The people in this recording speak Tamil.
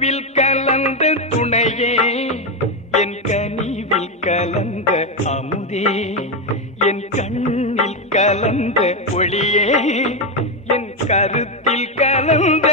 கருவில் கலந்த துணையே, என் கனிவில் கலந்த அமுதே, என் கண்ணில் கலந்த ஒளியே, என் கருத்தில் கலந்த